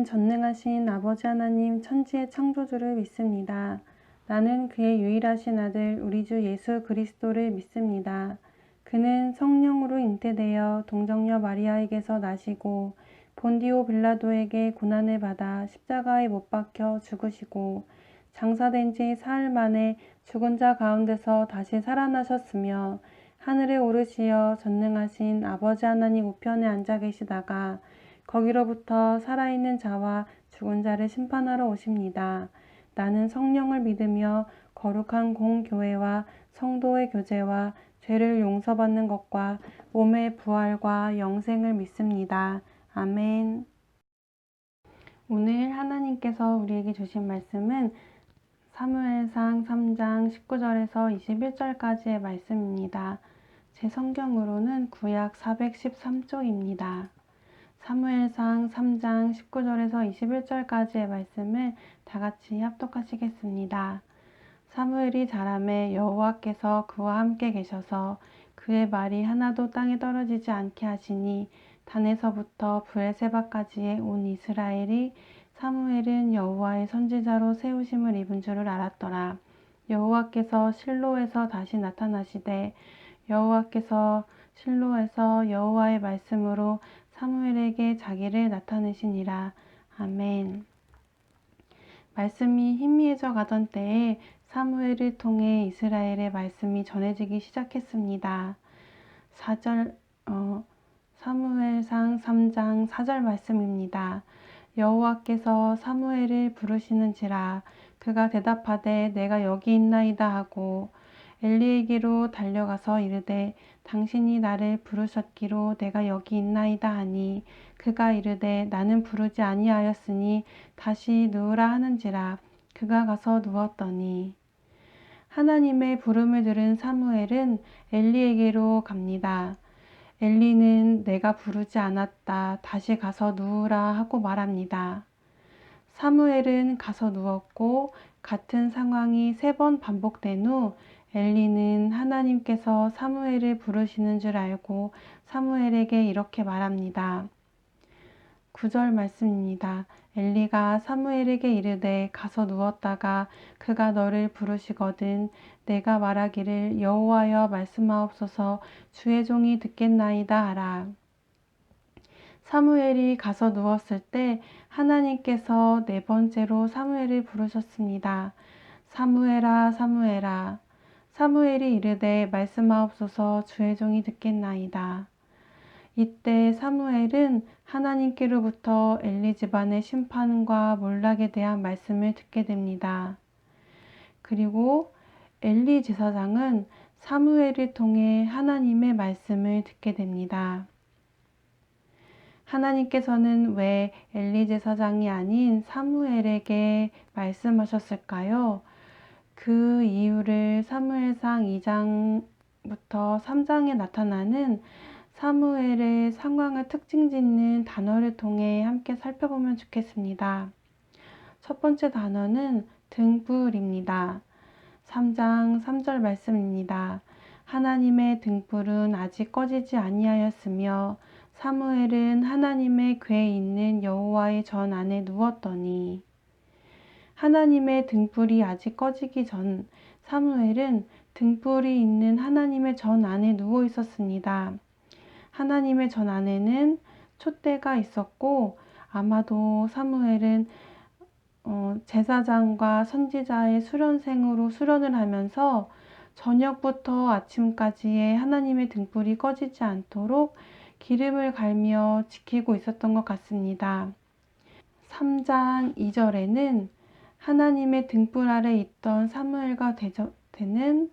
나는 전능하신 아버지 하나님 천지의 창조주를 믿습니다. 나는 그의 유일하신 아들 우리 주 예수 그리스도를 믿습니다. 그는 성령으로 잉태되어 동정녀 마리아에게서 나시고 본디오 빌라도에게 고난을 받아 십자가에 못 박혀 죽으시고 장사된 지 사흘 만에 죽은 자 가운데서 다시 살아나셨으며 하늘에 오르시어 전능하신 아버지 하나님 우편에 앉아 계시다가 거기로부터 살아있는 자와 죽은 자를 심판하러 오십니다. 나는 성령을 믿으며 거룩한 공교회와 성도의 교제와 죄를 용서받는 것과 몸의 부활과 영생을 믿습니다. 아멘. 오늘 하나님께서 우리에게 주신 말씀은 사무엘상 3장 19절에서 21절까지의 말씀입니다. 제 성경으로는 구약 413쪽입니다. 사무엘상 3장 19절에서 21절까지의 말씀을 다같이 합독하시겠습니다. 사무엘이 자라매 여호와께서 그와 함께 계셔서 그의 말이 하나도 땅에 떨어지지 않게 하시니 단에서부터 브엘세바까지의 온 이스라엘이 사무엘은 여호와의 선지자로 세우심을 입은 줄을 알았더라. 여호와께서 실로에서 다시 나타나시되 여호와께서 실로에서 여호와의 말씀으로 사무엘에게 자기를 나타내시니라. 아멘. 말씀이 희미해져 가던 때에 사무엘을 통해 이스라엘의 말씀이 전해지기 시작했습니다. 사무엘상 3장 4절 말씀입니다. 여호와께서 사무엘을 부르시는지라 그가 대답하되 내가 여기 있나이다 하고 엘리에게로 달려가서 이르되 당신이 나를 부르셨기로 내가 여기 있나이다 하니 그가 이르되 나는 부르지 아니하였으니 다시 누우라 하는지라 그가 가서 누웠더니 하나님의 부름을 들은 사무엘은 엘리에게로 갑니다. 엘리는 내가 부르지 않았다. 다시 가서 누우라 하고 말합니다. 사무엘은 가서 누웠고 같은 상황이 3번 반복된 후 엘리는 하나님께서 사무엘을 부르시는 줄 알고 사무엘에게 이렇게 말합니다. 9절 말씀입니다. 엘리가 사무엘에게 이르되 가서 누웠다가 그가 너를 부르시거든 내가 말하기를 여호와여 말씀하옵소서 주의 종이 듣겠나이다 하라. 사무엘이 가서 누웠을 때 하나님께서 4번째로 사무엘을 부르셨습니다. 사무엘아 사무엘아. 사무엘이 이르되 말씀하옵소서 주의 종이 듣겠나이다. 이때 사무엘은 하나님께로부터 엘리 집안의 심판과 몰락에 대한 말씀을 듣게 됩니다. 그리고 엘리 제사장은 사무엘을 통해 하나님의 말씀을 듣게 됩니다. 하나님께서는 왜 엘리 제사장이 아닌 사무엘에게 말씀하셨을까요? 그 이유를 사무엘상 2장부터 3장에 나타나는 사무엘의 상황을 특징짓는 단어를 통해 함께 살펴보면 좋겠습니다. 첫 번째 단어는 등불입니다. 3장 3절 말씀입니다. 하나님의 등불은 아직 꺼지지 아니하였으며 사무엘은 하나님의 궤에 있는 여호와의 전 안에 누웠더니 하나님의 등불이 아직 꺼지기 전 사무엘은 등불이 있는 하나님의 전 안에 누워 있었습니다. 하나님의 전 안에는 촛대가 있었고 아마도 사무엘은 제사장과 선지자의 수련생으로 수련을 하면서 저녁부터 아침까지의 하나님의 등불이 꺼지지 않도록 기름을 갈며 지키고 있었던 것 같습니다. 3장 2절에는 하나님의 등불 아래 있던 사무엘과 되는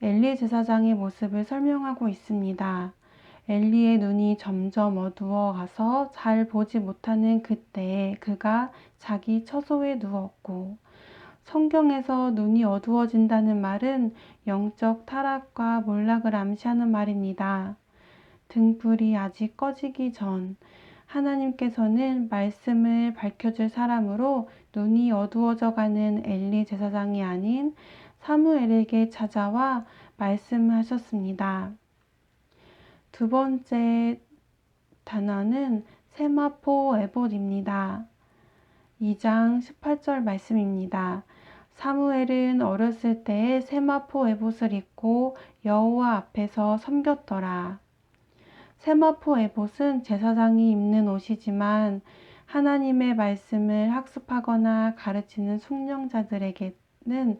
엘리 제사장의 모습을 설명하고 있습니다. 엘리의 눈이 점점 어두워 가서 잘 보지 못하는 그때에 그가 자기 처소에 누웠고 성경에서 눈이 어두워진다는 말은 영적 타락과 몰락을 암시하는 말입니다. 등불이 아직 꺼지기 전 하나님께서는 말씀을 밝혀줄 사람으로 눈이 어두워져 가는 엘리 제사장이 아닌 사무엘에게 찾아와 말씀하셨습니다. 두 번째 단어는 세마포 에봇입니다. 2장 18절 말씀입니다. 사무엘은 어렸을 때에 세마포 에봇을 입고 여호와 앞에서 섬겼더라. 세마포 에봇은 제사장이 입는 옷이지만 하나님의 말씀을 학습하거나 가르치는 순령자들에게는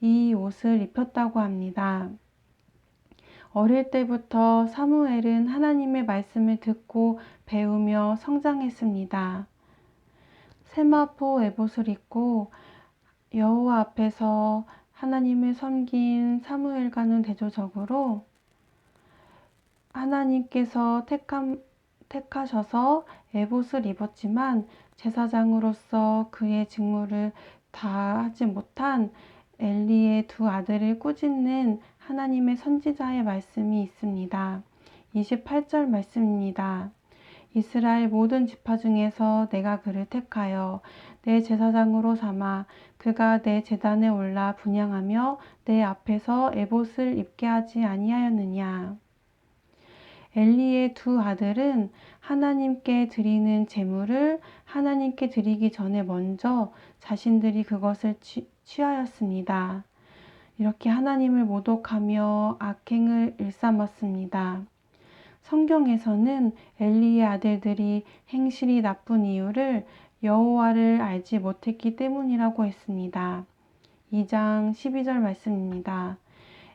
이 옷을 입혔다고 합니다. 어릴 때부터 사무엘은 하나님의 말씀을 듣고 배우며 성장했습니다. 세마포 에봇을 입고 여호와 앞에서 하나님을 섬긴 사무엘과는 대조적으로 하나님께서 택하셔서 에봇을 입었지만 제사장으로서 그의 직무를 다하지 못한 엘리의 두 아들을 꾸짖는 하나님의 선지자의 말씀이 있습니다. 28절 말씀입니다. 이스라엘 모든 지파 중에서 내가 그를 택하여 내 제사장으로 삼아 그가 내 제단에 올라 분향하며 내 앞에서 에봇을 입게 하지 아니하였느냐. 엘리의 두 아들은 하나님께 드리는 제물을 하나님께 드리기 전에 먼저 자신들이 그것을 취하였습니다. 이렇게 하나님을 모독하며 악행을 일삼았습니다. 성경에서는 엘리의 아들들이 행실이 나쁜 이유를 여호와를 알지 못했기 때문이라고 했습니다. 2장 12절 말씀입니다.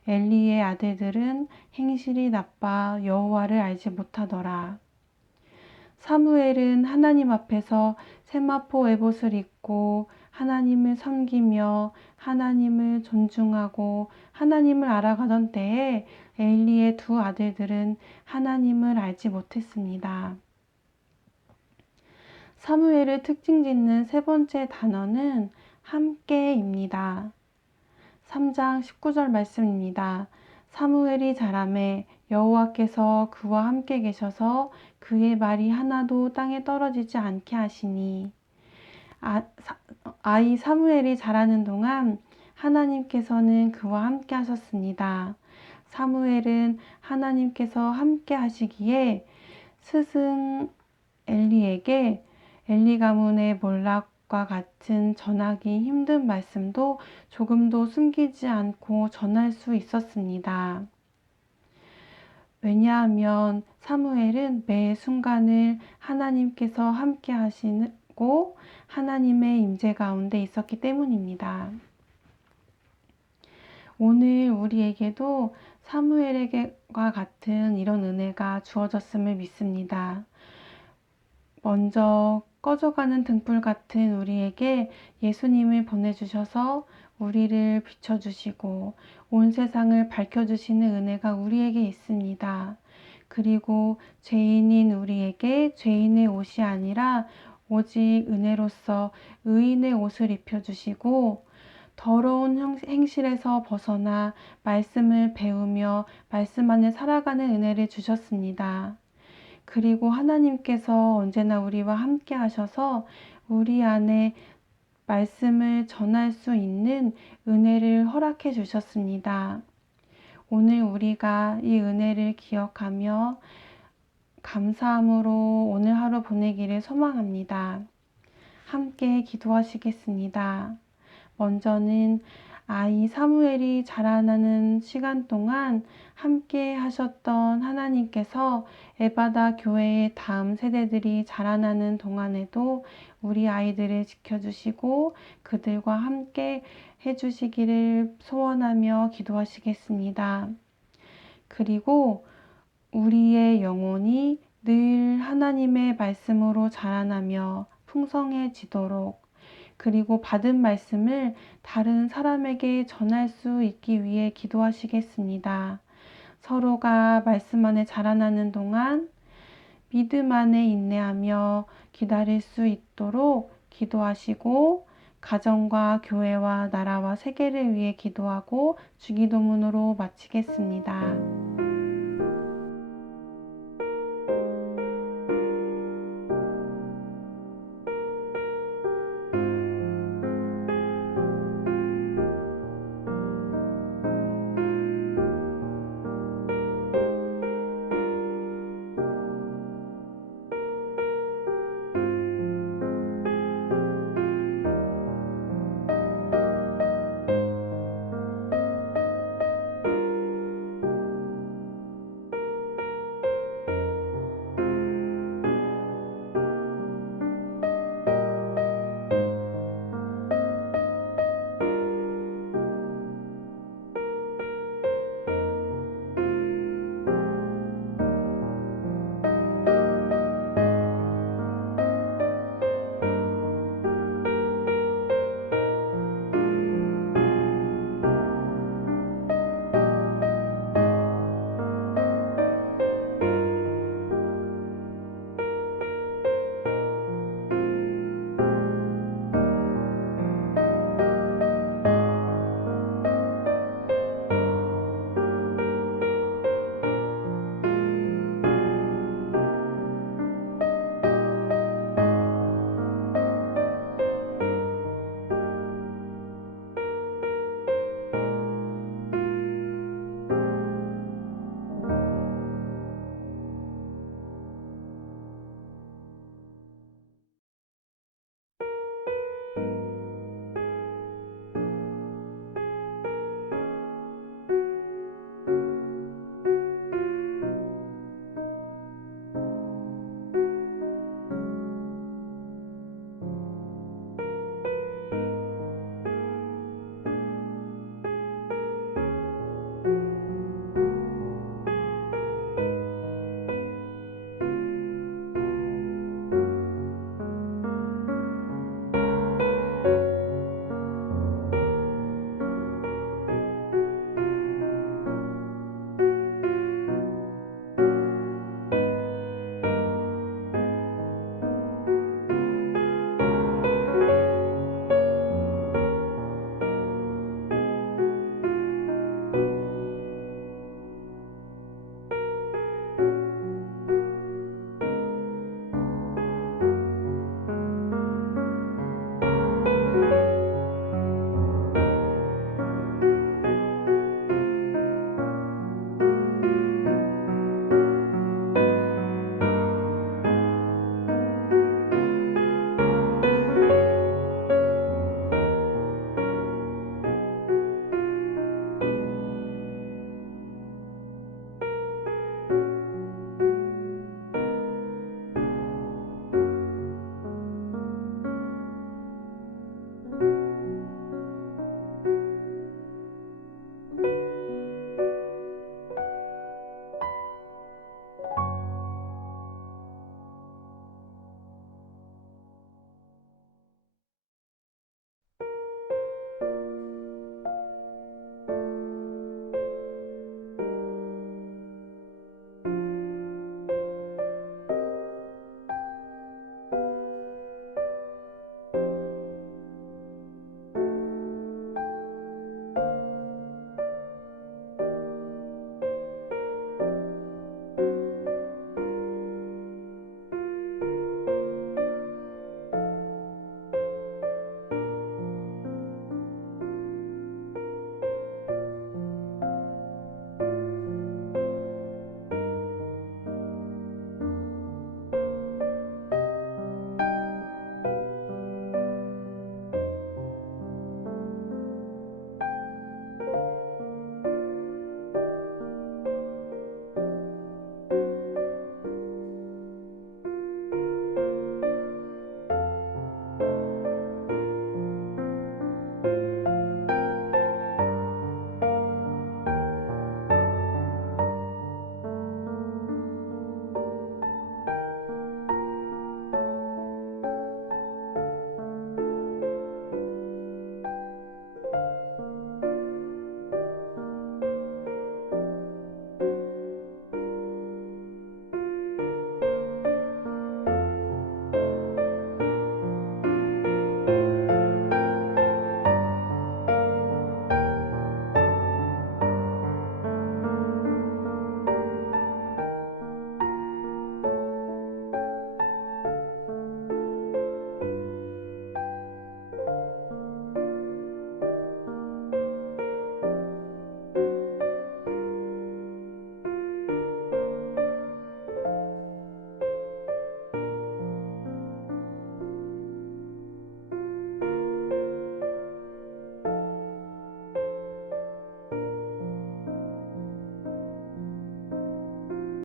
엘리의 아들들은 행실이 나빠 여호와를 알지 못하더라. 사무엘은 하나님 앞에서 세마포 에봇을 입고 하나님을 섬기며 하나님을 존중하고 하나님을 알아가던 때에 엘리의 두 아들들은 하나님을 알지 못했습니다. 사무엘을 특징 짓는 세 번째 단어는 함께입니다. 3장 19절 말씀입니다. 사무엘이 자라매 여호와께서 그와 함께 계셔서 그의 말이 하나도 땅에 떨어지지 않게 하시니 아이 사무엘이 자라는 동안 하나님께서는 그와 함께 하셨습니다. 사무엘은 하나님께서 함께 하시기에 스승 엘리에게 엘리 가문의 몰락과 같은 전하기 힘든 말씀도 조금도 숨기지 않고 전할 수 있었습니다. 왜냐하면 사무엘은 매 순간을 하나님께서 함께 하시고 하나님의 임재 가운데 있었기 때문입니다. 오늘 우리에게도 사무엘과 같은 이런 은혜가 주어졌음을 믿습니다. 먼저 꺼져가는 등불 같은 우리에게 예수님을 보내주셔서 우리를 비춰주시고 온 세상을 밝혀주시는 은혜가 우리에게 있습니다. 그리고 죄인인 우리에게 죄인의 옷이 아니라 오직 은혜로서 의인의 옷을 입혀주시고 더러운 행실에서 벗어나 말씀을 배우며 말씀 안에 살아가는 은혜를 주셨습니다. 그리고 하나님께서 언제나 우리와 함께 하셔서 우리 안에 말씀을 전할 수 있는 은혜를 허락해 주셨습니다. 오늘 우리가 이 은혜를 기억하며 감사함으로 오늘 하루 보내기를 소망합니다. 함께 기도하시겠습니다. 먼저는 아이 사무엘이 자라나는 시간 동안 함께 하셨던 하나님께서 에바다 교회의 다음 세대들이 자라나는 동안에도 우리 아이들을 지켜주시고 그들과 함께 해주시기를 소원하며 기도하시겠습니다. 그리고 우리의 영혼이 늘 하나님의 말씀으로 자라나며 풍성해지도록 그리고 받은 말씀을 다른 사람에게 전할 수 있기 위해 기도하시겠습니다. 서로가 말씀 안에 자라나는 동안 믿음 안에 인내하며 기다릴 수 있도록 기도하시고 가정과 교회와 나라와 세계를 위해 기도하고 주기도문으로 마치겠습니다.